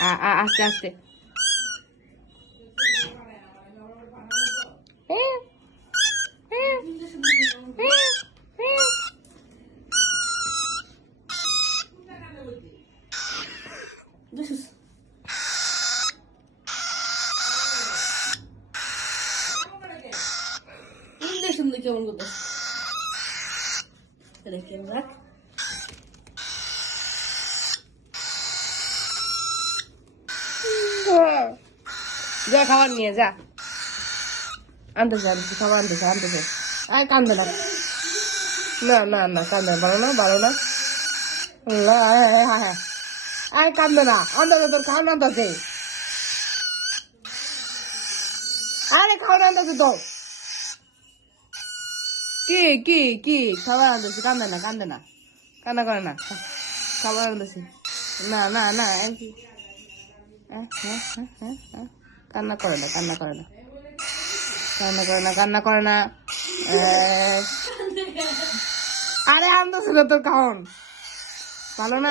আস্তে আস্তে কেমন করতে রাখ যা খাবার নিয়ে যা আনতেছে খাবার আনতেছে আয় কান্দে না না না কান্দে না ভালো না আয় কান্দে না আন্দাজে তোর খাওয়ান আনতেছে আরে খাওয়ান আনতেছে তো কি খাবার আনতেছে কান্দে না কান্না করে না খাবার আনতেছে না কান্না করে না আরে আনতেছিল তোর খাওন ভালো না